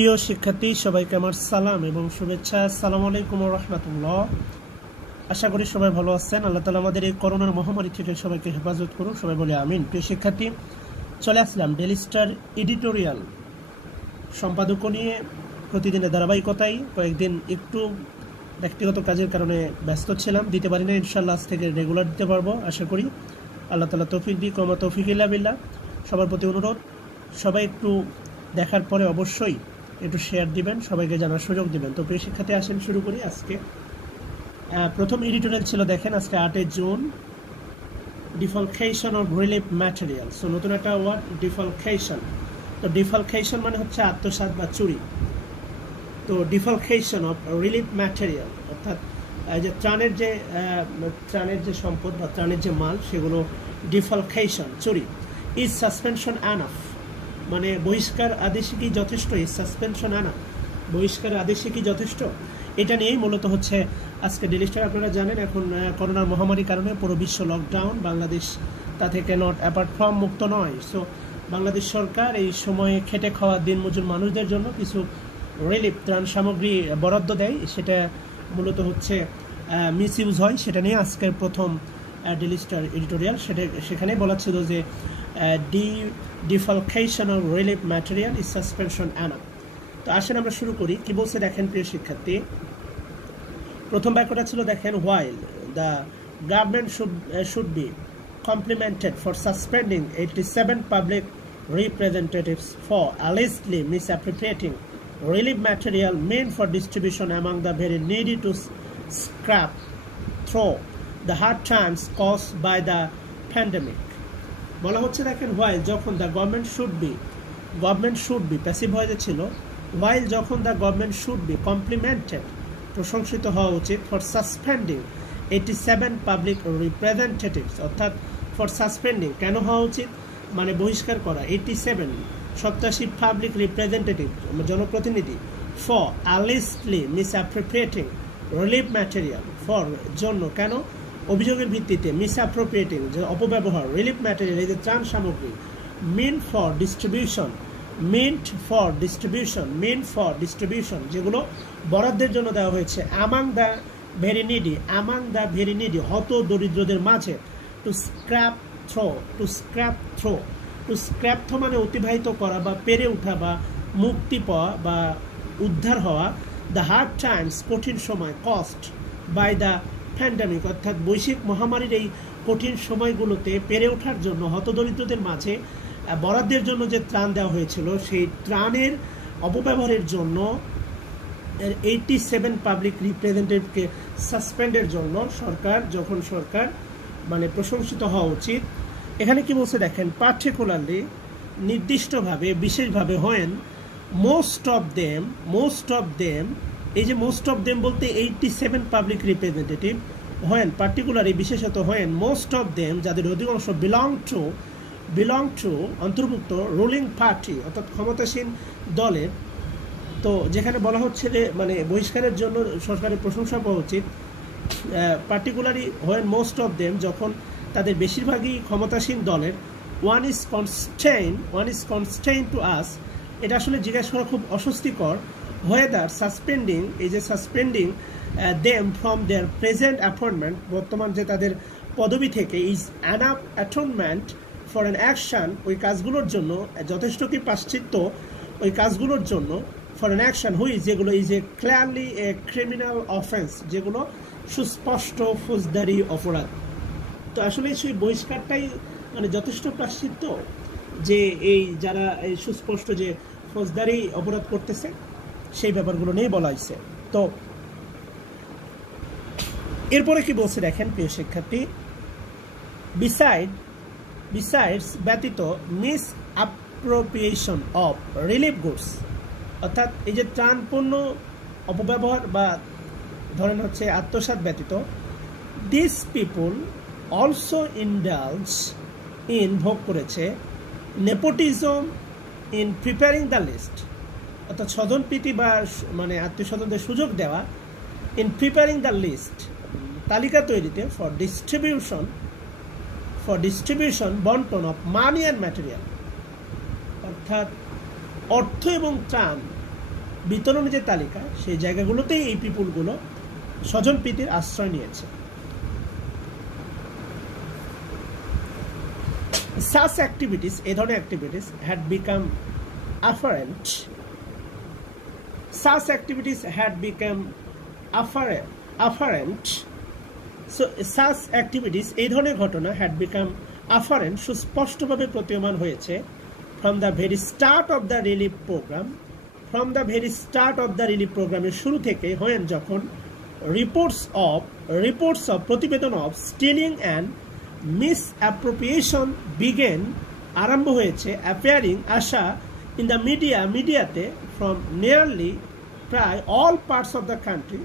প্রিয় শিক্ষার্থী সবাইকে আমার সালাম এবং শুভেচ্ছা। আসসালামু আলাইকুম ওয়া রাহমাতুল্লাহ। আশা করি সবাই ভালো আছেন। আল্লাহ তাআলা আমাদের এই করোনার মহামারী থেকে সবাইকে হেফাজত করুন, সবাই বলে আমিন। প্রিয় শিক্ষার্থী, চলে আসলাম ডেইলি স্টার এডিটোরিয়াল সম্পাদক নিয়ে প্রতিদিনের ধারাবাহিকতায়। কয়েকদিন একটু ব্যক্তিগত কাজের কারণে ব্যস্ত ছিলাম, দিতে পারি না। ইনশাআল্লাহ আজ থেকে রেগুলার দিতে পারবো আশা করি। আল্লাহ তাআলা তৌফিক দিক, ওয়া মা তৌফিক ইল্লা বিল্লাহ। সবার প্রতি অনুরোধ, সবাই একটু দেখার পরে অবশ্যই একটু শেয়ার দিবেন, সবাইকে জানার সুযোগ দিবেন। তো প্রিয় শিক্ষার্থী, আসেন শুরু করি। আজকে প্রথম এডিটোরিয়াল ছিল, দেখেন আজকে 8 June, defalcation of relief material. So নতুন একটা ওয়ার্ড, ডিফালকেশন। তো ডিফালকেশন মানে হচ্ছে আত্মসাৎ বা চুরি। তো ডিফালকেশন অফ রিলিফ ম্যাটেরিয়াল অর্থাৎ যে ত্রাণের যে সম্পদ বা ত্রাণের যে মাল, সেগুলো ডিফালকেশন, চুরি। ইজ সাসপেনশন আনাফ, মানে বহিষ্কার আদেশে কি যথেষ্ট? ইজ সাসপেনশন আনাফ, বহিষ্কার আদেশে কি যথেষ্ট? এটা নিয়েই মূলত হচ্ছে আজকে ডেইলি স্টার। আপনারা জানেন এখন করোনার মহামারীর কারণে পুরো বিশ্ব লকডাউন, বাংলাদেশ তা থেকে নট অ্যাপার্ট ফ্রম মুক্ত নয়। সো বাংলাদেশ সরকার এই সময়ে খেটে খাওয়া দিনমজুর মানুষদের জন্য কিছু রিলিফ ত্রাণ সামগ্রী বরাদ্দ দেয়, সেটা মূলত হচ্ছে মিস ইউজ হয়। সেটা নিয়ে আজকের প্রথম ডেইলি স্টার এডিটোরিয়াল। সেখানে বলা ছিল যে defalcation of relief material is suspension আনাফ। তো আসেন আমরা শুরু করি। কি বলছে দেখেন প্রিয় শিক্ষার্থী, প্রথম বাক্যটা ছিল দেখেন, while the government should be complimented for suspending 87 public representatives for allegedly misappropriating relief material meant for distribution among the very needy to scrap through the hard times caused by the pandemic. বলা হচ্ছে দেখেন, while যখন the government should be passive ভয়েসে ছিল, while যখন the government should be complimented, প্রশংসিত হওয়া উচিত, for suspending 87 public representatives, অর্থাৎ for suspending কেন হওয়া উচিত, মানে বহিষ্কার করা 87 পাবলিক রিপ্রেজেন্টেটিভ, জনপ্রতিনিধি, for allegedly misappropriating relief material, for জন্য, কেন, অভিযোগের ভিত্তিতে, মিসঅ্যাপ্রোপ্রিয়েটিং যে অপব্যবহার, রিলিফ ম্যাটেরিয়াল এই যে ত্রাণ সামগ্রী, meant for distribution যেগুলো বরাদ্দের জন্য দেওয়া হয়েছে, among the very needy হত দরিদ্রদের মাঝে, to scrap through মানে অতিবাহিত করা বা পেরে ওঠা বা মুক্তি পাওয়া বা উদ্ধার হওয়া, দ্য হার্ড টাইমস কঠিন সময়, কস্ট বাই দ্য প্যান্ডামিক অর্থাৎ বৈশ্বিক মহামারীর এই কঠিন সময়গুলোতে পেরে ওঠার জন্য হতদরিদ্রদের মাঝে বরাদ্দের জন্য যে ত্রাণ দেওয়া হয়েছিল, সেই ত্রাণের অপব্যবহারের জন্য 87 পাবলিক রিপ্রেজেন্টেটিভকে সাসপেন্ডের জন্য সরকার মানে প্রশংসিত হওয়া উচিত। এখানে কি বলছে দেখেন, পার্টিকুলারলি নির্দিষ্টভাবে, বিশেষভাবে, হোয়েন মোস্ট অফ দেম, এই যে মোস্ট অফ দেম বলতে 87 পাবলিক রিপ্রেজেন্টেটিভ, হোয়েন পার্টিকুলারলি বিশেষত, হোয়েন মোস্ট অফ দেম যাদের অধিকাংশ বিলং টু অন্তর্ভুক্ত রুলিং পার্টি অর্থাৎ ক্ষমতাসীন দলের। তো যেখানে বলা হচ্ছে যে মানে বহিষ্কারের জন্য সরকারের প্রশংসা পাওয়া উচিত, particularly when most of them যখন তাদের বেশিরভাগই ক্ষমতাসীন দলের, one is constrained to ask, এটা আসলে জিজ্ঞাসা করা খুব অস্বস্তিকর, whether suspending them from their present appointment, বর্তমান যে তাদের পদবি থেকে, is enough atonement for an action, ওই কাজগুলোর জন্য যথেষ্ট কি প্রাশ্চিত্য ওই কাজগুলোর জন্য, ফর অ্যান অ্যাকশন যেগুলো is a clearly a criminal offence, যেগুলো সুস্পষ্ট ফৌজদারি অপরাধ। তো আসলে সেই বহিষ্কারটাই মানে যথেষ্ট প্রাশ্চিত্য, যে এই যারা এই সুস্পষ্ট যে ফৌজদারি অপরাধ করতেছে সেই ব্যাপারগুলো নিয়ে বলা হয়েছে। তো এরপরে কি বলছে দেখেন প্রিয় শিক্ষার্থী, বিসাইডস ব্যতীত miss appropriation of relief goods, অর্থাৎ এই যে ত্রাণপণ্য অপব্যবহার বা ধরেন হচ্ছে আত্মসাৎ ব্যতীত, this people also indulge in, ভোগ করেছে, nepotism in preparing the list, অর্থাৎ স্বজনপ্রীতি বা মানে আত্মীয় স্বজনদের সুযোগ দেওয়া, ইন প্রিপেয়ারিং দ্য লিস্ট তালিকা তৈরিতে, ফর ডিস্ট্রিবিউশন বন্টন অফ মানি অ্যান্ড ম্যাটেরিয়াল, অর্থাৎ অর্থ এবং ত্রাণ বিতরণের যে তালিকা সেই জায়গাগুলোতেই এই পিপুলগুলো স্বজনপ্রীতির আশ্রয় নিয়েছে। Such activities, এই ধরনের activities had become afferent. Such activities had become afferent. So such activities, এই ধরনের ঘটনা had become afferent, সুস্পষ্টভাবে প্রতীয়মান হয়েছে from the very start of the relief program. From the very start of the relief program এর শুরু থেকে when যখন reports of প্রতিবেদন of stealing and misappropriation began আরম্ভ হয়েছে appearing আসা in the মিডিয়াতে from nearly প্রায় all parts of the country,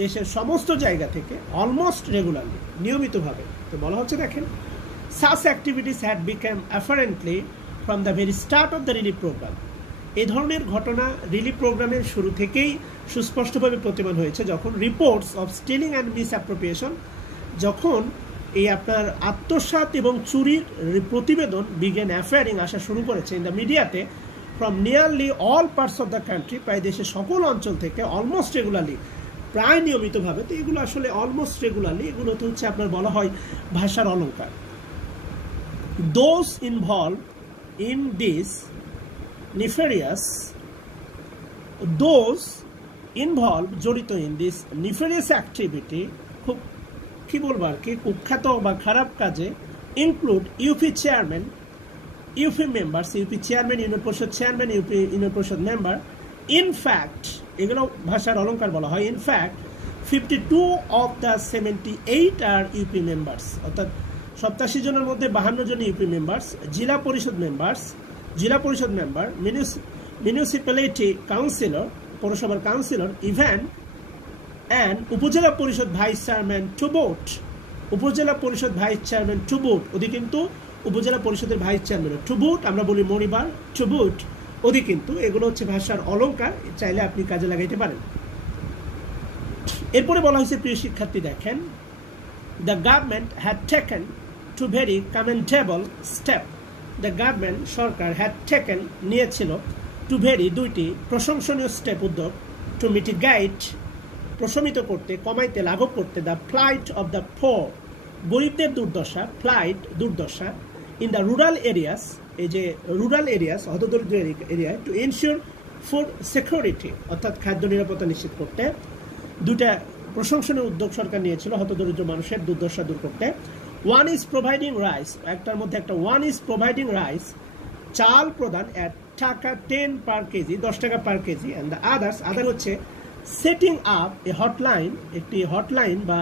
দেশের সমস্ত জায়গা থেকে almost regularly, নিয়মিতভাবে। তো বলা হচ্ছে দেখেন, such activities had become apparently from the very start of the relief program. এই ধরনের ঘটনা রিলিফ প্রোগ্রামের শুরু থেকেই সুস্পষ্টভাবে প্রতীয়মান হয়েছে যখন রিপোর্টস অফ স্টিলিং অ্যান্ড মিসঅ্যাপ্রোপ্রিয়েশন, যখন এই আপনার আত্মসাৎ এবং চুরির প্রতিবেদন বিগেন অ্যাফেয়ারিং আসা শুরু করেছে ইন দ্য মিডিয়াতে from nearly all parts of the country, প্রায় দেশের সকল অঞ্চল থেকে, অলমোস্ট রেগুলারলি, প্রায় নিয়মিতভাবে। তো এগুলো আসলে অলমোস্ট রেগুলারলি, এগুলো তো হচ্ছে আপনার বলা হয় ভাষার অলঙ্কার। দোজ ইনভলভ ইন দিস জড়িত ইন দিস নিফেরিয়াস অ্যাক্টিভিটি, খুব কি বলবো আর কি, কুখ্যাত বা খারাপ কাজে, include UP chairman, UP members, UP chairman, union পরিষদ চেয়ারম্যান, ইউপি ইউনিয়ন পরিষদ মেম্বার। ইনফ্যাক্ট, এগুলো ভাষার অলঙ্কার বলা হয়। In fact 52 of the 78 are UP members, অর্থাৎ 87 জনের মধ্যে 52 জন ইউপি মেম্বার্স, জেলা পরিষদ মেম্বার, মিউনিসিপ্যালিটি কাউন্সিলর, পৌরসভার কাউন্সিলর, ইভেন অ্যান্ড উপজেলা পরিষদ ভাইস চেয়ারম্যান টু বুট, ওদি কিন্তু উপজেলা পরিষদের ভাইস চেয়ারম্যান, টু বুট আমরা বলি মরিবার, টু বুট ওদি কিন্তু, এগুলো হচ্ছে ভাষার অলঙ্কার, চাইলে আপনি কাজে লাগাইতে পারেন। এরপরে বলা হয়েছে প্রিয় শিক্ষার্থী দেখেন, the government had taken to very commentable step. The government, সরকার, হ্যাড টেকেন নিয়েছিল, টু ভেরি দুইটি প্রশংসনীয় স্টেপ, উদ্যোগ, টু মিটিগাইট প্রশমিত করতে, কমাইতে, লাঘব করতে, the plight of the poor গরিবদের দুর্দশা, ফ্লাইট দুর্দশা, ইন দ্য রুরাল এরিয়াস, এই যে রুরাল এরিয়াস হতদরিদ্র এরিয়ায়, টু এনশিওর ফুড সিকিউরিটি অর্থাৎ খাদ্য নিরাপত্তা নিশ্চিত করতে। দুটা প্রশংসনীয় উদ্যোগ সরকার নিয়েছিল হতদরিদ্র মানুষের দুর্দশা দূর করতে। ওয়ান ইজ প্রোভাইডিং রাইস, একটার মধ্যে একটা, ওয়ান ইজ প্রোভাইডিং রাইস চাল প্রদান অ্যাট টাকা 10 পার কেজি, 10 টাকা পার কেজি, অ্যান্ড দ্য আদার হচ্ছে সেটিং আপ এ হটলাইন, একটি হটলাইন বা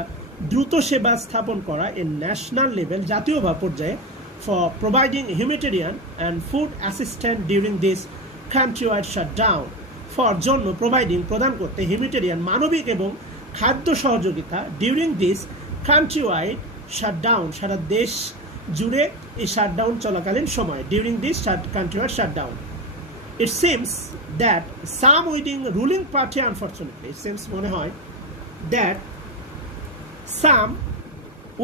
দ্রুত সেবা স্থাপন করা এ ন্যাশনাল লেভেল, জাতীয় পর্যায়ে, for providing humanitarian and food assistant during this country wide shutdown, for জন্য প্রোভাইডিং প্রদান করতে, হিউম্যানিটেরিয়ান মানবিক এবং খাদ্য সহযোগিতা, during this country wide shutdown সারা দেশ জুড়ে এই শাটডাউন চলাকালীন সময়, during this country wide shutdown. It seems that some within ruling party, unfortunately, it seems মনে হয় that some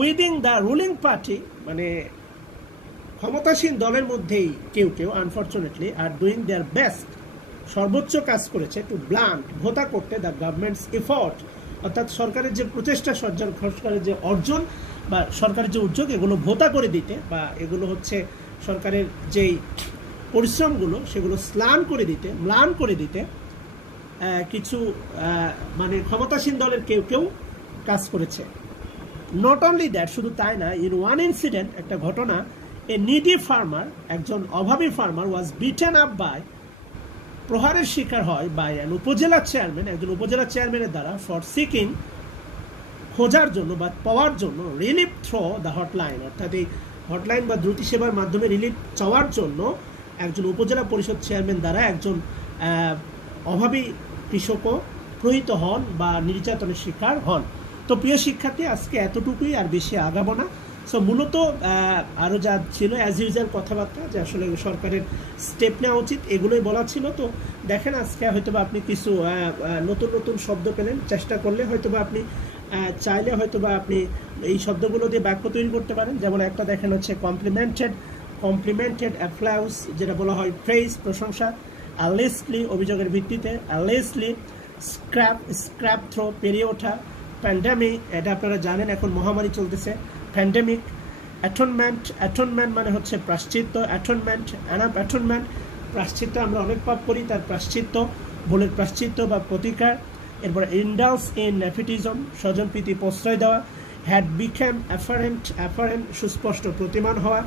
within the ruling party, মানে ক্ষমতাসীন দলের মধ্যেই কেউ unfortunately are doing their best, সর্বোচ্চ কাজ করেছে, টু ব্লান্ট ভোতা করতে, দ্য গভর্নমেন্টস এফোর্ট, অর্থাৎ সরকারের যে প্রচেষ্টা, সরকারের যে অর্জন বা সরকারের যে উদ্যোগ, এগুলো ভোতা করে দিতে, বা এগুলো হচ্ছে সরকারের যেই পরিশ্রমগুলো সেগুলো ম্লান করে দিতে কিছু মানে ক্ষমতাসীন দলের কেউ কাজ করেছে। নট অনলি দ্যাট, শুধু তাই না, ইন ওয়ান ইনসিডেন্ট, একটা ঘটনা, এ নিডি ফার্মার, একজন অভাবী farmer, was beaten up by, প্রহারের শিকার হয়, বাই অ্যান উপজেলা চেয়ারম্যান, একজন উপজেলা চেয়ারম্যানের দ্বারা, ফর সিকিং খোঁজার জন্য বা পাওয়ার জন্য, রিলিফ থ্রো দ্য হটলাইন, অর্থাৎ এই হটলাইন বা দ্রুত সেবার মাধ্যমে রিলিফ চাওয়ার জন্য একজন উপজেলা পরিষদ চেয়ারম্যান দ্বারা একজন অভাবী কৃষকও প্রহিত হন বা নির্যাতনের শিকার হন। তো প্রিয় শিক্ষার্থী, আজকে এতটুকুই, আর বেশি আগাবো না। সো মূলত আরও যা ছিল অ্যাজ ইউজুয়াল কথাবার্তা, যে আসলে সরকারের স্টেপ নেওয়া উচিত, এগুলোই বলা ছিল। তো দেখেন, আজকে হয়তোবা আপনি কিছু নতুন শব্দ পেলেন, চেষ্টা করলে হয়তোবা আপনি চাইলে হয়তোবা আপনি এই শব্দগুলো দিয়ে বাক্য তৈরি করতে পারেন। যেমন একটা দেখেন হচ্ছে কমপ্লিমেন্টেড অ্যাপ্লাউস, যেটা বলা হয় প্রেইজ, প্রশংসা, অ্যালেজডলি অভিযোগের ভিত্তিতে, অ্যালেজডলি স্ক্র্যাপ থ্রো পেরিয়ে ওঠা, প্যান্ডেমিক এটা আপনারা জানেন এখন মহামারী চলতেছে, প্যান্ডেমিক, অ্যাটনমেন্ট মানে হচ্ছে প্রায়শ্চিত্ত, অ্যাটনমেন্ট প্রায়শ্চিত্ত, আমরা অনেক পাপ করি তার প্রায়শ্চিত্ত, ভুলের প্রায়শ্চিত্ত বা প্রতিকার। এরপর ইন্ডালস ইন নেফিটিজম স্বজনপ্রীতি প্রশ্রয় দেওয়া, হ্যাড বিকেম অ্যাফারেন্ট সুস্পষ্ট প্রতিমান হওয়া,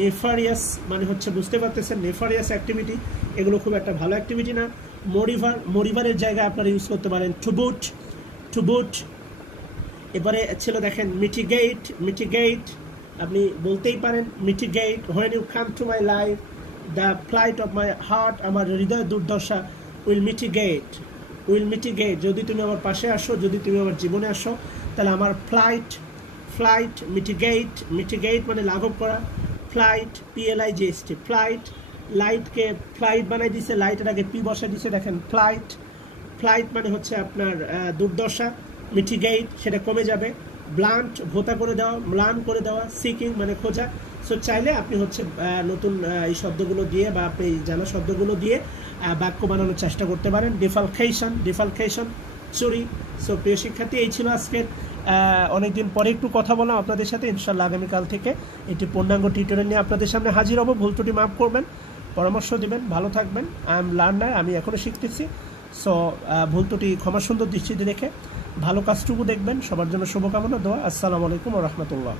নেফারিয়াস মানে হচ্ছে বুঝতে পারতেছেন নেফারিয়াস অ্যাক্টিভিটি, এগুলো খুব একটা ভালো অ্যাক্টিভিটি না। মরিভারের জায়গায় আপনারা ইউজ করতে পারেন টু বুট। এবারে ছিল দেখেন মিটিগেট আপনি বলতেই পারেন mitigate, when you come to my life the plight of my heart, আমার হৃদয় দুর্দশা উইল মিটিগেট, যদি তুমি আমার পাশে আসো, যদি তুমি আমার জীবনে আসো, তাহলে আমার ফ্লাইট মিটিগেট মানে লাঘব করা, ফ্লাইট PLIGST ফ্লাইট, লাইটকে ফ্লাইট বানাই দিছে, লাইটের আগে পি বসা দিছে, দেখেন ফ্লাইট মানে হচ্ছে আপনার দুর্দশা, মিটিগেট সেটা কমে যাবে, ব্লান্ট ভোতা করে দেওয়া, ম্লান করে দেওয়া, সিকিং মানে খোঁজা। সো চাইলে আপনি হচ্ছে নতুন এই শব্দগুলো দিয়ে বা আপনি জানা শব্দগুলো দিয়ে বাক্য বানানোর চেষ্টা করতে পারেন। ডিফালকেশন চুরি। সো প্রিয় শিক্ষার্থী, এই ছিল আজকের অনেকদিন পরে একটু কথা বললাম আপনাদের সাথে। ইনশাল্লাহ আগামীকাল থেকে এটি পূর্ণাঙ্গ টিউটোরিয়াল নিয়ে আপনাদের সামনে হাজির হব। ভুল ত্রুটি মাফ করবেন, পরামর্শ দিবেন, ভালো থাকবেন। আই এম লার্নার, আমি এখনও শিখতেছি। সো ভুল ত্রুটি ক্ষমা সুন্দর দৃষ্টিতে রেখে ভালো কাজটুকু দেখবেন। সবার জন্য শুভকামনা, দোয়া। আসসালামু আলাইকুম ওয়া রাহমাতুল্লাহ।